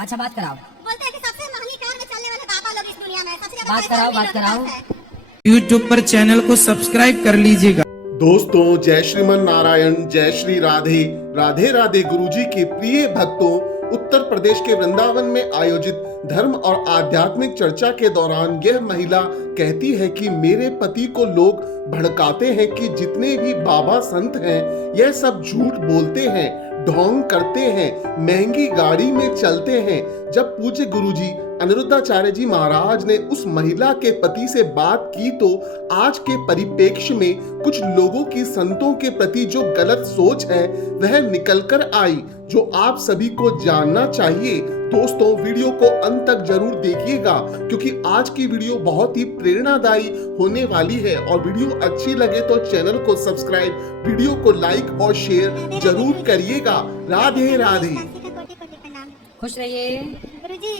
अच्छा बात कराओ, बोलते हैं कि सबसे महंगी कार में चलने वाले बाबा लोग इस दुनिया में सबसे ज्यादा बात पैसा कराओ, उन्हीं बात लोगों के कराओ। पास है। यूट्यूब पर चैनल को सब्सक्राइब कर लीजिएगा। दोस्तों, जय श्रीमन नारायण, जय श्री राधे राधे राधे। गुरुजी के प्रिय भक्तों, उत्तर प्रदेश के वृंदावन में आयोजित धर्म और आध्यात्मिक चर्चा के दौरान यह महिला कहती है कि मेरे पति को लोग भड़काते हैं कि जितने भी बाबा संत हैं यह सब झूठ बोलते हैं, ढोंग करते हैं, महंगी गाड़ी में चलते हैं। जब पूज्य गुरुजी अनिरुद्धाचार्य जी महाराज ने उस महिला के पति से बात की तो आज के परिप्रेक्ष्य में कुछ लोगों की संतों के प्रति जो गलत सोच है वह निकल कर आई, जो आप सभी को जानना चाहिए। दोस्तों, वीडियो को अंत तक जरूर देखिएगा क्योंकि आज की वीडियो बहुत ही प्रेरणादायी होने वाली है। और वीडियो अच्छी लगे तो चैनल को सब्सक्राइब, वीडियो को लाइक और शेयर जरूर करिएगा। राधे राधे। काशी का कोटि कोटि प्रणाम। खुश रहिए। गुरुजी,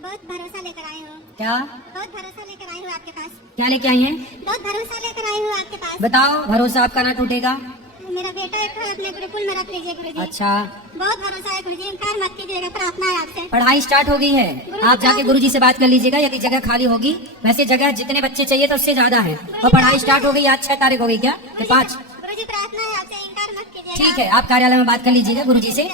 बहुत भरोसा लेकर आई हूँ, क्या बहुत भरोसा लेकर आई हूँ आपके पास, क्या लेके आई हैं? बहुत भरोसा लेकर आई हूँ आपके पास। बताओ, भरोसा आपका ना टूटेगा। मेरा बेटा एक है, अपने गुरुकुल में रख लीजिए गुरुजी। अच्छा, बहुत भरोसा है गुरुजी, इनकार मत कीजिएगा, प्रार्थना है आपसे। पढ़ाई स्टार्ट हो गई है, आप जाके गुरुजी से बात कर लीजिएगा यदि जगह खाली होगी। वैसे जगह जितने बच्चे चाहिए तो उससे ज्यादा है। और पढ़ाई स्टार्ट हो गई, आज 6 तारीख हो गई क्या कि 5? गुरुजी प्रार्थना है आपसे, इनकार मत कीजिएगा। ठीक है, आप कार्यालय में बात कर लीजिएगा गुरुजी से,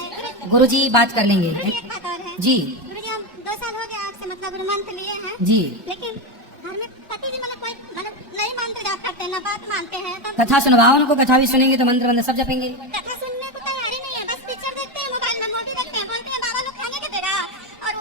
गुरुजी बात कर लेंगे। एक बात और है जी गुरुजी, हम 2 साल हो गया आपसे मतलब मंत्र लिए हैं, जी। लेकिन घर में पति जी मतलब कोई मतलब नहीं मंत्र जाप करते हैं, ना बात मानते हैं। तब कथा सुनवाओ उनको, कथा भी सुनेंगे तो मंत्र वंत्र सब जपेंगे। कथा सुनने को तैयारी नहीं है, बस पिक्चर देखते हैं, मोबाइल में मूवी देखते हैं, बोलते हैं बाबा लोग खाने के देगा और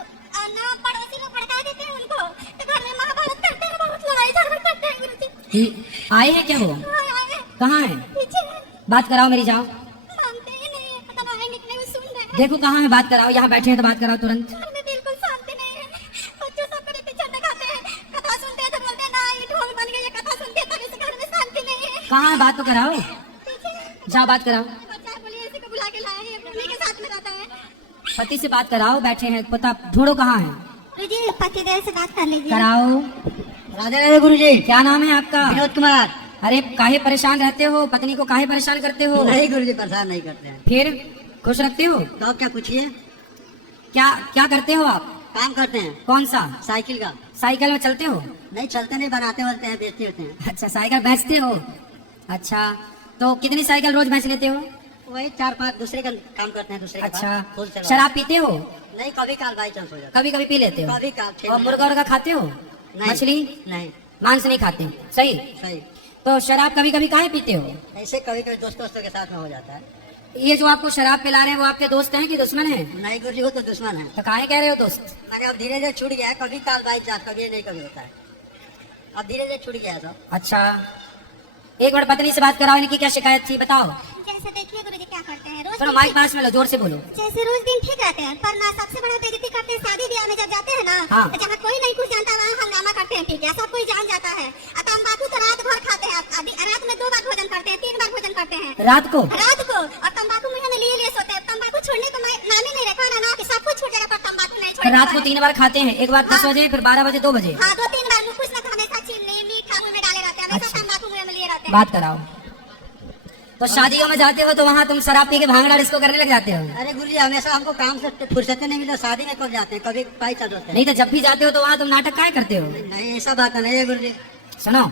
ना पड़ोसी लोग भड़का देते हैं उनको, तो घर में महाभारत करते हैं, बहुत लड़ाई झगड़ा करते हैं गुरुजी। आए हैं क्या वो? आए, कहाँ है? पीछे है, बात कराओ मेरी, जाओ मानते ही नहीं है, पता नहीं निकले हुए सुन रहे हैं। देखो कहाँ है, बात कराओ। यहाँ बैठे हैं तो बात कराओ तुरंत। घर में बिल्कुल शांति नहीं है, बच्चे सब बड़े पिक्चर दिखाते हैं, कथा सुनते हैं तो बोलते हैं ना ये ढोल बन गई है, कथा सुनते हैं तब इस घर में शांति नहीं है। कहाँ है, बात तो कराओ, पीछे है, जाओ बात कराओ। बच्चा बोलिए इसी को बुला के लाए हैं, उन्हीं के साथ में रहता है। पति से बात कराओ, बैठे हैं, पता ढूंढो कहाँ है, गुरुजी पतिदेव से बात कर लीजिए। कराओ। राधे राधे गुरुजी। क्या नाम है आपका? विनोद कुमार। अरे काहे परेशान रहते हो, पत्नी को काहे परेशान करते हो? नहीं गुरुजी, परेशान नहीं करते हैं। फिर खुश रखते हो? तो क्या पूछिए। क्या क्या करते हो आप? काम करते हैं, कौन सा? साइकिल का। साइकिल में चलते हो? नहीं चलते नहीं, बनाते होते हैं, बेचते होते हैं। अच्छा, साइकिल बेचते हो। अच्छा, तो कितनी साइकिल रोज बेच लेते हो? वही 4-5 दूसरे का काम करते हैं, दूसरे के अच्छा, पास wholesale वाला। शराब पीते हो? नहीं, कभी काल बाई चांस हो जाता कभी कभी पी लेते हो? कभी काल, ठीक और है। मुर्गा उर्गा खाते हो? नहीं। मछली नहीं। मांस नहीं खाते? सही। सही। तो शराब कभी कभी काहे पीते हो? ऐसे कभी कभी दोस्तों के साथ में हो जाता है। ये जो आपको शराब पिला रहे हैं वो आपके दोस्त हैं कि दुश्मन हैं? नहीं गुरुजी, वो तो दुश्मन है। तो काहे कह रहे हो दोस्त? मगर अब धीरे धीरे छूट गया है, कभी काल बाई चांस, कभी ये नहीं कभी होता है, अब धीरे धीरे छूट गया है सब। अच्छा, एक बार पत्नी से बात कराओ, इनकी क्या शिकायत थी बताओ। जैसे देखिए गुरुजी क्या करते हैं, रोज सुनो, माइक पास में लो, जोर से बोलो। जैसे रोज दिन ठीक रहते हैं पर ना सबसे बड़ा बेइज्जती करते हैं शादी ब्याह में जब जाते हैं ना, हाँ। तो जहाँ कोई नहीं कुछ जानता वहाँ हंगामा करते हैं, ठीक है, सब कोई जान जाता है। तम्बाकू तो रात भर खाते हैं, रात में 2 बार भोजन करते हैं, 3 बार भोजन करते हैं रात को? और तम्बाकू मुंह में लिए सोते हैं। तम्बाकू छोड़ने का नाम ही नहीं रखा ना कि सब कुछ छूट जाएगा पर तम्बाकू नहीं तो छोड़ेगा। रात को 3 बार खाते हैं, एक बार 10 बजे, फिर 12 बजे, 2 बजे। हाँ, 2-3 बार कुछ ना हमेशा चीनी मीठा मुंह में डाले रहते हैं, हमेशा अच्छा। तम्बाकू मुंह में लिए रहते हैं। बात कराओ। तो शादियों में जाते हो तो वहाँ तुम शराब पी के भांगड़ा डिस्को करने लग जाते हो? अरे गुरुजी, हमेशा हमको काम से फुर्सत नहीं मिलता, शादी में कब जाते हैं, कभी पाई चल होते हैं। नहीं तो जब भी जाते हो तो वहाँ तुम नाटक काहे करते हो? नहीं, ऐसा बात नहीं है गुरुजी। सुनो,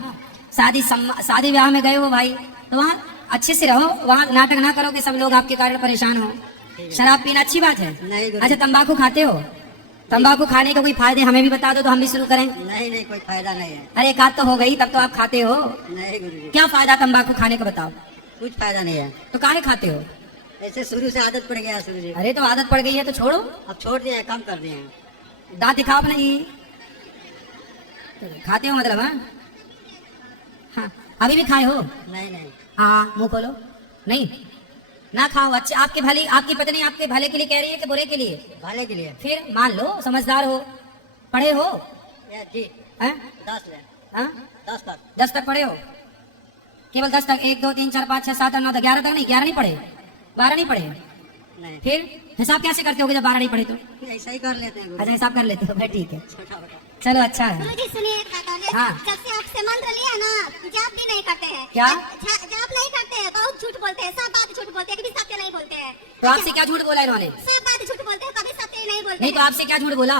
शादी ब्याह में गए हो भाई तो वहाँ अच्छे से रहो, वहाँ नाटक ना करो कि सब लोग आपके कारण परेशान हो। शराब पीना अच्छी बात है। नहीं गुरुजी। अच्छा, तंबाकू खाते हो? तंबाकू खाने के कोई फायदे हमें भी बता दो तो हम भी शुरू करें। नहीं नहीं, कोई फायदा नहीं है। अरे एक आध तो हो गई, तब तो आप खाते हो। नहीं गुरुजी, क्या फायदा तंबाकू खाने का बताओ? कुछ फायदा नहीं है। तो काहे खाते हो? ऐसे शुरू से आदत पड़ गया गुरुजी। अरे तो आदत पड़ गई है तो छोड़ो, अब छोड़ दिया है, कम कर दिए हैं। दांत दिखाओ अपना ये। खाते हो मतलब? हाँ, अभी भी खाए हो? नहीं नहीं। हाँ, मुंह खोलो। नहीं ना खाओ। अच्छा, आपकी आपकी पत्नी आपके भले के लिए कह रही है कि बुरे के लिए? भले के लिए। फिर मान लो समझदार हो, पढ़े हो? या जी, हैं? 10 ले, हाँ? 10 तक। 10 तक पढ़े हो? केवल 10 तक? 1 2 3 4 5 6 7 8 9 10 11 तक नहीं? 11 नहीं पढ़े? 12 नहीं पढ़े? नहीं, फिर हिसाब कैसे करते हो जब 12 नहीं पढ़े तो? ऐसा ही कर लेते हैं अच्छा, गुरुजी। हिसाब कर लेते हो, भाई ठीक है, छोटा बड़ा। चलो अच्छा है। गुरुजी सुनिए एक बात और है। हाँ। जब से आपसे मंत्र लिया ना, जाप भी नहीं करते हैं। क्या? जाप नहीं करते हैं, बहुत झूठ बोलते हैं, सब बात झूठ बोलते हैं, कभी सत्य नहीं बोलते हैं। तो आपसे क्या झूठ बोला इन्होंने? सब बात झूठ बोलते हैं, कभी सत्य नहीं बोलते बोलते नहीं तो हैं। आपसे क्या झूठ बोला?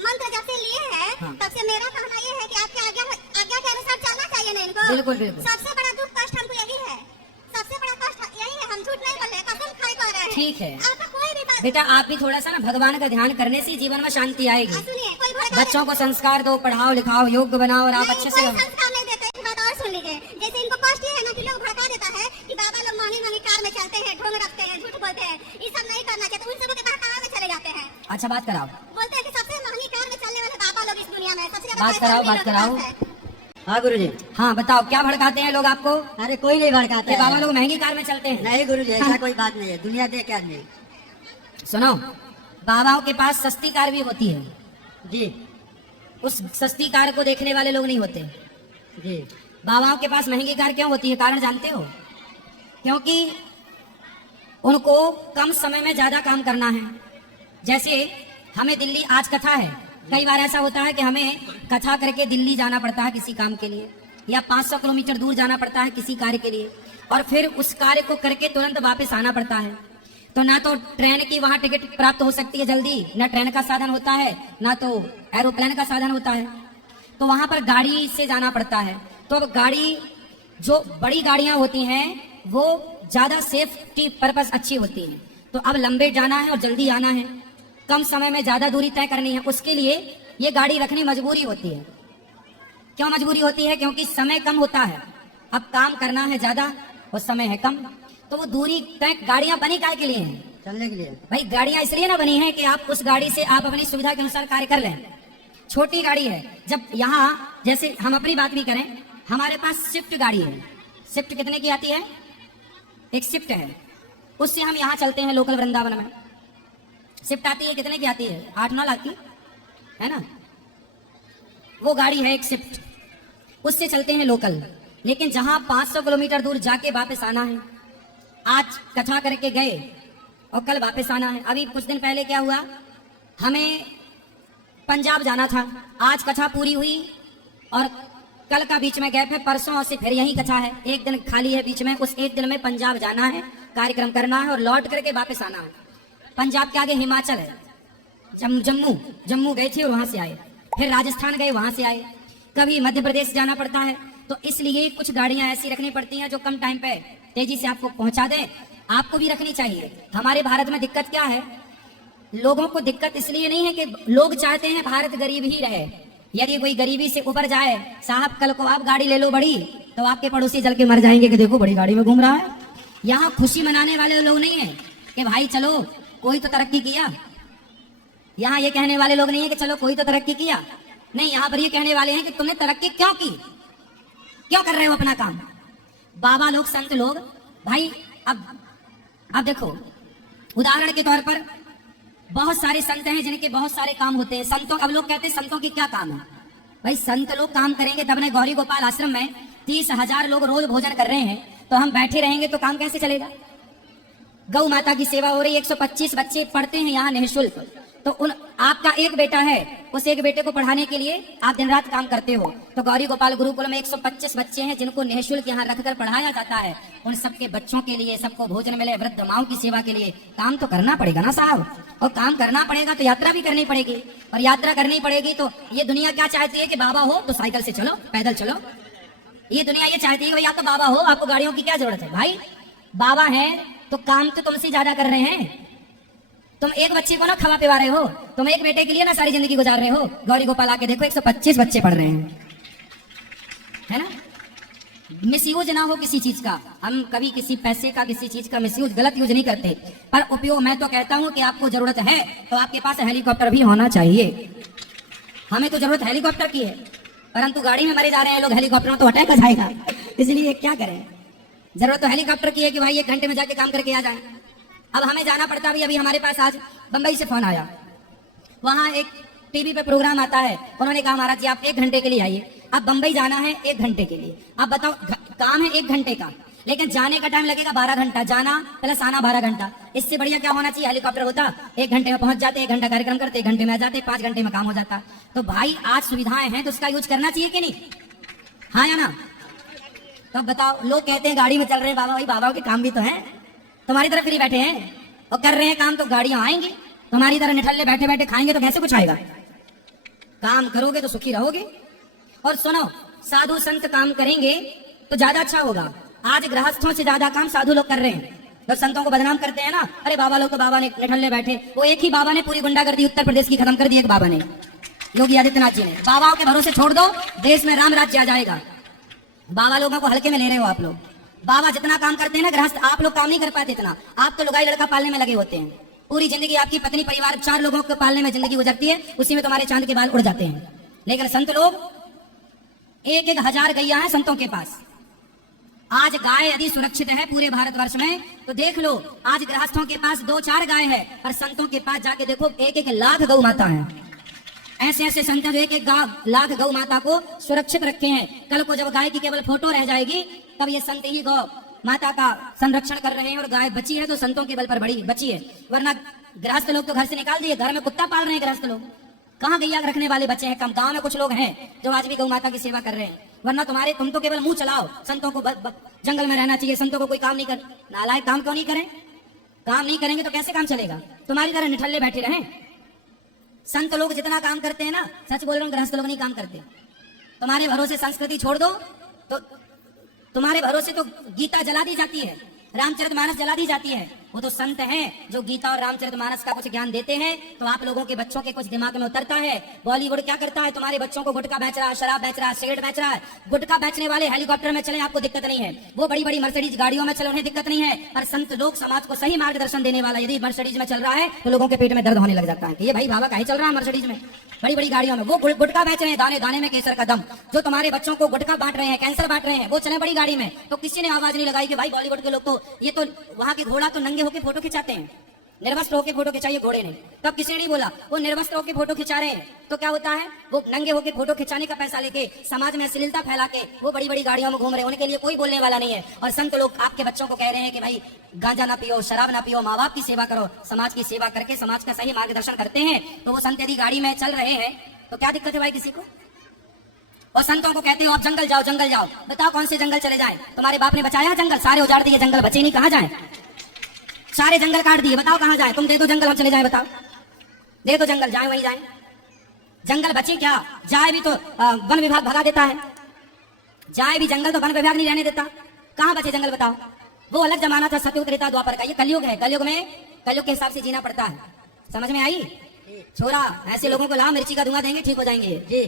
मंत्र जब से लिए हैं हाँ। तब से मेरा कहना ये है कि आपके आज्ञा के अनुसार चलना चाहिए ना इनको। बिल्कुल, बिल्कुल। सबसे बड़ा दुख कष्ट हमको यही है, सबसे बड़ा कष्ट यही है। हम झूठ नहीं बोल रहे, कसम खाई कह रहे हैं। ठीक है आपका कोई भी बात बेटा, आप भी थोड़ा सा ना भगवान का ध्यान करने से जीवन में शांति आएगी। सुनिए, कोई भड़का बच्चों को संस्कार दो, पढ़ाओ लिखाओ, योग्य बनाओ और आप नहीं, अच्छे कोई से रहो। संस्कार नहीं देते। एक बात और सुन लीजिए, जैसे इनको कष्ट ये है ना कि लोग भड़का देता है कि बाबा लोग महंगी महंगी कार में चलते हैं, ढोंग रखते हैं, झूठ बोलते हैं, ये सब नहीं करना चाहिए। तो उन सबों के बहकावे में चले जाते हैं। अच्छा बात कराओ, बोलते हैं कि सबसे महंगी कार में चलने वाले बाबा लोग इस दुनिया में सबसे ज्यादा बात पैसा कराओ, उन्हीं बात लोगों के कराओ। पास है। हाँ गुरुजी। हाँ बताओ, क्या भड़काते हैं लोग आपको अरे कोई नहीं भड़काता कि है। बाबा लोग महंगी कार में चलते हैं? नहीं गुरुजी, ऐसा कोई बात नहीं है, दुनिया देख आदमी। सुनो, बाबाओं के पास सस्ती कार भी होती है, जी उस सस्ती कार को देखने वाले लोग नहीं होते। जी। बाबाओं के पास महंगी कार क्यों होती है? कारण जानते हो? क्योंकि उनको कम समय में ज्यादा काम करना है। जैसे हमें दिल्ली, आज कथा है, कई बार ऐसा होता है कि हमें कथा करके दिल्ली जाना पड़ता है किसी काम के लिए, या 500 किलोमीटर दूर जाना पड़ता है किसी कार्य के लिए, और फिर उस कार्य को करके तुरंत वापस आना पड़ता है। तो ना तो ट्रेन की वहां टिकट प्राप्त हो सकती है जल्दी, ना ट्रेन का साधन होता है, ना तो एरोप्लेन का साधन होता है, तो वहां पर गाड़ी से जाना पड़ता है। तो अब गाड़ी, जो बड़ी गाड़ियां होती हैं वो ज्यादा सेफ्टी पर्पस अच्छी होती है। तो अब लंबे जाना है और जल्दी आना है, कम समय में ज्यादा दूरी तय करनी है, उसके लिए ये गाड़ी रखनी मजबूरी होती है। क्यों मजबूरी होती है? क्योंकि समय कम होता है, अब काम करना है ज्यादा और समय है कम, तो वो दूरी तय। गाड़ियां बनी काय के लिए हैं? चलने के लिए। भाई गाड़ियां इसलिए ना बनी है कि आप उस गाड़ी से आप अपनी सुविधा के अनुसार कार्य कर लें। छोटी गाड़ी है, जब यहाँ जैसे हम अपनी बात भी करें, हमारे पास स्विफ्ट गाड़ी है। स्विफ्ट कितने की आती है? एक स्विफ्ट है, उससे हम यहाँ चलते हैं लोकल वृंदावन में। स्विफ्ट आती है, कितने की आती है? 8-9 लाख की, है ना? वो गाड़ी है एक स्विफ्ट, उससे चलते हैं लोकल। लेकिन जहां 500 किलोमीटर दूर जाके वापस आना है, आज कथा करके गए और कल वापस आना है। अभी कुछ दिन पहले क्या हुआ, हमें पंजाब जाना था, आज कथा पूरी हुई और कल का बीच में गैप है, परसों से फिर यही कथा है, एक दिन खाली है बीच में। उस एक दिन में पंजाब जाना है, कार्यक्रम करना है और लौट करके वापस आना है। पंजाब के आगे हिमाचल है, जम्मू गए थे और वहां से आए, फिर राजस्थान गए, वहां से आए, कभी मध्य प्रदेश जाना पड़ता है। तो इसलिए कुछ गाड़ियां ऐसी रखनी पड़ती हैं जो कम टाइम पे तेजी से आपको पहुंचा दें। आपको भी रखनी चाहिए। हमारे भारत में दिक्कत क्या है? लोगों को दिक्कत इसलिए नहीं है कि लोग चाहते हैं भारत गरीब ही रहे। यदि कोई गरीबी से ऊपर जाए, साहब कल को आप गाड़ी ले लो बड़ी, तो आपके पड़ोसी जल के मर जाएंगे कि देखो बड़ी गाड़ी में घूम रहा है। यहाँ खुशी मनाने वाले लोग नहीं है कि भाई चलो कोई तो तरक्की किया। यहाँ ये कहने वाले लोग नहीं है कि चलो कोई तो तरक्की किया, नहीं, यहाँ पर ये कहने वाले हैं कि तुमने तरक्की क्यों की, क्यों कर रहे हो अपना काम। बाबा लोग, संत लोग, भाई अब देखो, उदाहरण के तौर पर बहुत सारे संत हैं जिनके बहुत सारे काम होते हैं। संतों, अब लोग कहते हैं संतों की क्या काम है? भाई संत लोग काम करेंगे तब ने। गौरी गोपाल आश्रम में 30,000 लोग रोज भोजन कर रहे हैं, तो हम बैठे रहेंगे तो काम कैसे चलेगा? गौ माता की सेवा हो रही, 125 बच्चे पढ़ते हैं यहाँ निःशुल्क। तो उन आपका एक बेटा है, उस एक बेटे को पढ़ाने के लिए आप दिन रात काम करते हो। तो गौरी गोपाल गुरुकुल में 125 बच्चे हैं जिनको निःशुल्क यहाँ रखकर पढ़ाया जाता है। उन सबके बच्चों के लिए, सबको भोजन मिले, वृद्ध माओं की सेवा के लिए काम तो करना पड़ेगा ना साहब। और काम करना पड़ेगा तो यात्रा भी करनी पड़ेगी, और यात्रा करनी पड़ेगी तो ये दुनिया क्या चाहती है कि बाबा हो तो साइकिल से चलो, पैदल चलो। ये दुनिया ये चाहती है या तो बाबा हो, आपको गाड़ियों की क्या जरूरत है? भाई बाबा है तो काम तो तुमसे ज्यादा कर रहे हैं। तुम एक बच्चे को ना खवा पिवा रहे हो, तुम एक बेटे के लिए ना सारी जिंदगी गुजार रहे हो। गौरी गोपाल आके देखो, 125 बच्चे पढ़ रहे हैं, है ना? मिसयूज ना हो किसी चीज का। हम कभी किसी पैसे का, किसी चीज का मिसयूज, गलत यूज नहीं करते, पर उपयोग मैं तो कहता हूं कि आपको जरूरत है तो आपके पास हेलीकॉप्टर भी होना चाहिए। हमें तो जरूरत हेलीकॉप्टर की है, परंतु गाड़ी में मरे जा रहे हैं लोग, हेलीकॉप्टर में तो अटैक हो जाएगा, इसलिए क्या करें? जरूरत तो हेलीकॉप्टर की है कि भाई 1 घंटे में जाके काम करके आ जाए। अब हमें जाना पड़ता भी, अभी हमारे पास आज बंबई से फोन आया, वहां एक टीवी पे प्रोग्राम आता है, उन्होंने कहा महाराज जी आप 1 घंटे के लिए आइए। अब बंबई जाना है 1 घंटे के लिए, अब बताओ काम है 1 घंटे का, लेकिन जाने का टाइम लगेगा 12 घंटा, जाना प्लस आना 12 घंटा। इससे बढ़िया क्या होना चाहिए? हेलीकॉप्टर होता, 1 घंटे में पहुंच जाते, 1 घंटा कार्यक्रम करते, 1 घंटे में आ जाते, 5 घंटे में काम हो जाता। तो भाई आज सुविधाएं हैं तो उसका यूज करना चाहिए कि नहीं? हाँ या ना? तो बताओ, लोग कहते हैं गाड़ी में चल रहे हैं बाबा, भाई बाबा के काम भी तो है, तुम्हारी तरफ फ्री बैठे हैं और कर रहे हैं काम, तो गाड़ियां आएंगी, तुम्हारी तरह निठल्ले बैठे बैठे खाएंगे तो कैसे कुछ आएगा? काम करोगे तो सुखी रहोगे। और सुनो, साधु संत काम करेंगे तो ज्यादा अच्छा होगा। आज गृहस्थों से ज्यादा काम साधु लोग कर रहे हैं। तो संतों को बदनाम करते हैं ना, अरे बाबा लोग तो बाबा ने निठल्ले बैठे। वो एक ही बाबा ने पूरी गुंडागर्दी उत्तर प्रदेश की खत्म कर दी। एक बाबा ने, योगी आदित्यनाथ जी ने। बाबाओं के भरोसे छोड़ दो, देश में राम राज्य आ जाएगा। बाबा लोगों को हल्के में ले रहे हो आप लोग। बाबा जितना काम करते हैं ना गृहस्थ, आप लोग काम नहीं कर पाते इतना। आप तो लुगाई लड़का पालने में लगे होते हैं। पूरी जिंदगी आपकी पत्नी परिवार 4 लोगों को पालने में जिंदगी गुजरती है, उसी में तुम्हारे चांद के बाल उड़ जाते हैं। लेकिन संत लोग 1-1 हजार गैया है संतों के पास। आज गाय यदि सुरक्षित है पूरे भारतवर्ष में तो देख लो, आज गृहस्थों के पास 2-4 गाय है, और संतों के पास जाके देखो 1-1 लाख गौ माता है। ऐसे ऐसे संत जो 1-1 लाख गौ माता को सुरक्षित रखे हैं। कल को जब गाय की केवल फोटो रह जाएगी तब ये संत ही गौ माता का संरक्षण कर रहे हैं, और गाय बची है तो संतों के बल पर बड़ी बची है। वरना गृहस्थ लोग तो घर से निकाल दिए, घर में कुत्ता पाल रहे हैं गृहस्थ लोग। कहाँ गैया रखने वाले बच्चे हैं कम। गांव में कुछ लोग हैं जो आज भी गौ माता की सेवा कर रहे हैं। वरना तुम तो केवल मुंह चलाओ, संतों को जंगल में रहना चाहिए, संतों को कोई काम नहीं कर। नालायक, काम क्यों नहीं करें? काम नहीं करेंगे तो कैसे काम चलेगा? तुम्हारी तरह निठल्ले बैठे रहें। संत लोग जितना काम करते हैं ना, सच बोल रहा हूं, गृहस्थ लोग नहीं काम करते। तुम्हारे भरोसे संस्कृति छोड़ दो तो तुम्हारे भरोसे तो गीता जला दी जाती है, रामचरितमानस जला दी जाती है। वो तो संत हैं जो गीता और रामचरितमानस का कुछ ज्ञान देते हैं तो आप लोगों के बच्चों के कुछ दिमाग में उतरता है। बॉलीवुड क्या करता है? तुम्हारे बच्चों को गुटखा बेच रहा है, शराब बेच रहा है, सिगरेट बेच रहा है। गुटखा बेचने वाले हेलीकॉप्टर में चले, आपको दिक्कत नहीं है। वो बड़ी बड़ी मर्सिडीज गाड़ियों में चले, उन्हें दिक्कत नहीं है। पर संत लोग समाज को सही मार्गदर्शन देने वाला यदि मर्सिडीज में चल रहा है तो लोगों के पेट में दर्द होने लग जाता है कि ये भाई बाबा काहे चल रहा है मर्सिडीज में, बड़ी बड़ी गाड़ियों में। वो गुटखा बेच रहे हैं, दाने दाने में केसर का दम। जो तुम्हारे बच्चों को गुटखा बांट रहे हैं, कैंसर बांट रहे हैं, वो चले बड़ी गाड़ी में। तो किसी ने आवाज नहीं लगाई कि भाई बॉलीवुड के लोग तो ये तो वहां के घोड़ा तो नंगे होकर फोटो खिंचाते हैं, निर्वस्त्र होकर फोटो खिंचाइए घोड़े ने। तब किसी ने नहीं बोला। वो निर्वस्त्र होकर फोटो खिंचा रहे हैं तो क्या होता है? वो नंगे होकर फोटो खिंचाने का पैसा लेके समाज में अश्लीलता फैला के वो बड़ी बड़ी गाड़ियों में घूम रहे हैं। उनके लिए कोई बोलने वाला नहीं है। और संत लोग आपके बच्चों को कह रहे हैं कि भाई गांजा ना पियो, शराब ना पियो, माँ बाप की सेवा करो। समाज की सेवा करके समाज का सही मार्गदर्शन करते हैं। तो वो संत यदि गाड़ी में चल रहे हैं तो क्या दिक्कत है भाई किसी को? और संतों को कहते हो आप जंगल जाओ, जंगल जाओ। बताओ कौन से जंगल चले जाएं? तुम्हारे बाप ने बचाया जंगल? सारे उजाड़ दिए, जंगल बचे नहीं, कहाँ जाए? सारे जंगल काट दिए, बताओ कहाँ जाए? तुम दे दो जंगल, हम चले जाए, बताओ। दे दो जंगल, जाए वहीं जाए। जंगल बचे क्या? जाए भी तो वन विभाग भगा देता है। जाए भी जंगल तो वन विभाग नहीं रहने देता। कहाँ बचे जंगल बताओ? वो अलग जमाना था, सतयुग त्रेता द्वापर का। ये कलयुग है। कलयुग के हिसाब से जीना पड़ता है। समझ में आई? छोरा, ऐसे लोगों को ला, मिर्ची का धुआं देंगे, ठीक हो जाएंगे। जी